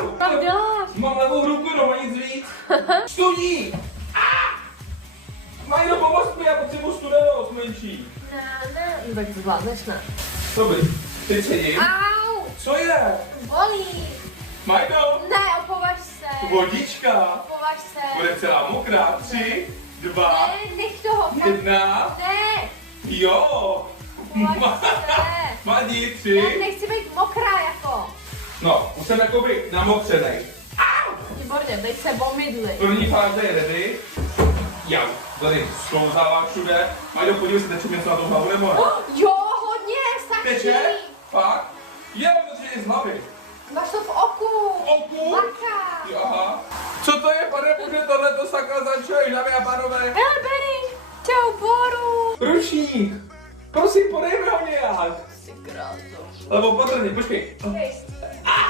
Au! Tam děláš? Mám levou ruku, no a nic víc. Studí! Majdo, pomoz mi, já potřebuji studenou, menší. Ne, tak to zvládneš, ne? Dobrý, teď sedím. Au! Co je? Bolí! Majdo, Ne, opovaž se! vodička. Opovaž se! Bude celá mokrá. 3, 2, Ne, nech toho! 1. Ne! Jo. Opovaž se! Mladí, Já 3. nechci být mokrá jako! No, už jsem jakoby namokřenej. Výborně, teď se omydli. První fáze je ready. Jau, tady sklouzává všude. Majdo, podívej se, teče něco na tu hlavu nebo ne? Jo, hodně, stačí! Teče? Fakt? Je, protože je z hlavy. Máš to v oku! Oku? Maka! Jo, aha. Co to je, pane Bože, tohleto sakra začuje, dámy a pánové? Hele, Benny! Čau, Boru! Ručník! Prosím, podej mi ho nějak. Jsi kráso. Ale opatrně, počkej. Hej,